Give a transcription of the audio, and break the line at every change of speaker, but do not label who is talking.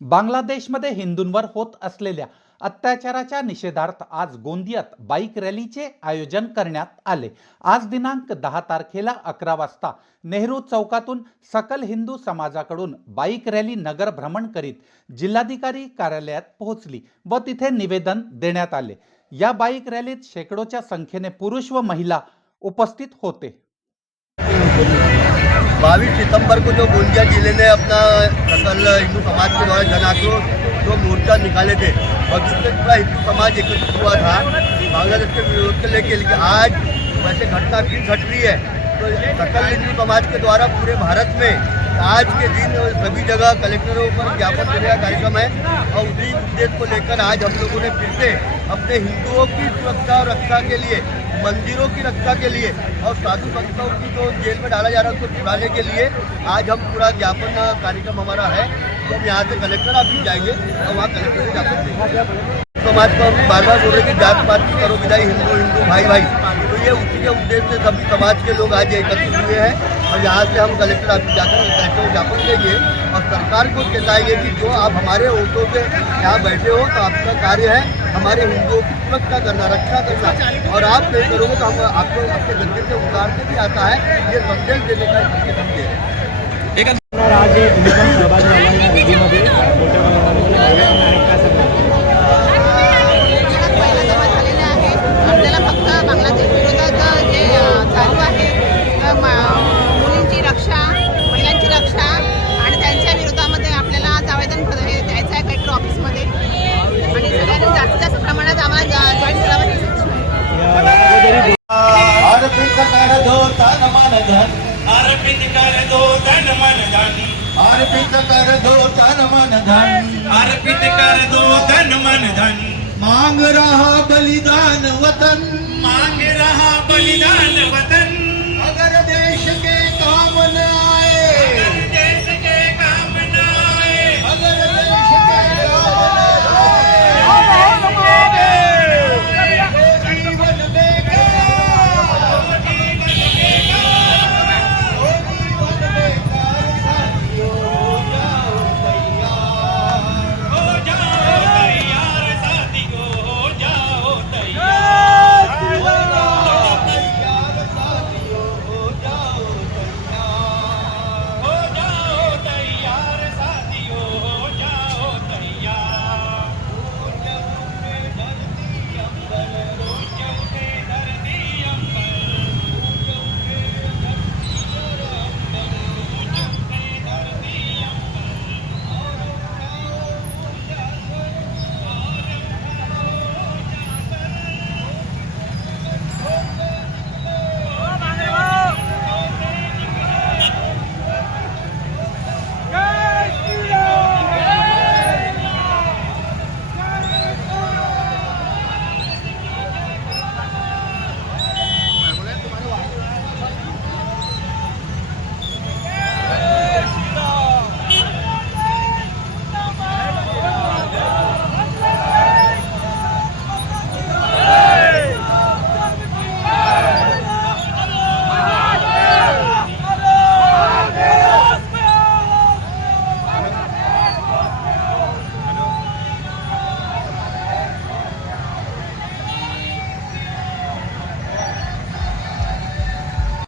बांगलादेशमध्ये हिंदूंवर होत असलेल्या अत्याचाराच्या निषेधार्थ आज गोंदियात बाईक रॅलीचे आयोजन करण्यात आले. आज दिनांक दहा तारखेला अकरा वाजता नेहरू चौकातून सकल हिंदू समाजाकडून बाईक रॅली नगर भ्रमण करीत जिल्हाधिकारी कार्यालयात पोहोचली व तिथे निवेदन देण्यात आले. या बाईक रॅलीत शेकडोच्या संख्येने पुरुष व महिला उपस्थित होते.
बाईस सितंबर को जो गोंदिया ज़िले ने अपना सकल हिंदू समाज के द्वारा जन आक्रोश जो मोर्चा निकाले थे और जिससे पूरा हिंदू समाज एकत्रित हुआ था, बांग्लादेश के विरोध को लेके, लेकिन आज वैसे घटना फिर घट रही है। तो सकल हिंदू समाज के द्वारा पूरे भारत में आज के दिन सभी जगह कलेक्टरों पर ज्ञापन देने का कार्यक्रम है और उसी उद्देश्य को लेकर आज हम लोगों ने फिर से अपने हिंदुओं की सुरक्षा और रक्षा के लिए, मंदिरों की रक्षा के लिए और साधु संतों की जो जेल में डाला जा रहा है उसको छुड़ाने के लिए आज हम पूरा ज्ञापन कार्यक्रम हमारा है। तो हम यहाँ से कलेक्टर आप भी जाएँगे और वहाँ कलेक्टर से ज्ञापन देंगे। समाज को हम बार बार बोल रहे हैं कि जात पात की करो विदाई हिंदू हिंदू भाई भाई तो ये उसी के उद्देश्य से सभी समाज के लोग आज एकत्रित हुए हैं। और यहाँ से हम कलेक्टर ऑफ़िस जाकर कलेक्टर को ज्ञापन देंगे और सरकार को चेताएँगे कि जो आप हमारे वोटों से यहाँ बैठे हो तो आपका कार्य है हमारे हिंदुओं की सुरक्षा करना रक्षा करना। और आप नहीं करोगे तो हम आपको अपने गंदे से उतारते भी आता है। ये संदेश देने का संकेत हम दे
अर्पित कर दो तन मन धन।
अर्पित कर दो तन मन धन।
मांग रहा बलिदान वतन।
मांग रहा बलिदान वतन।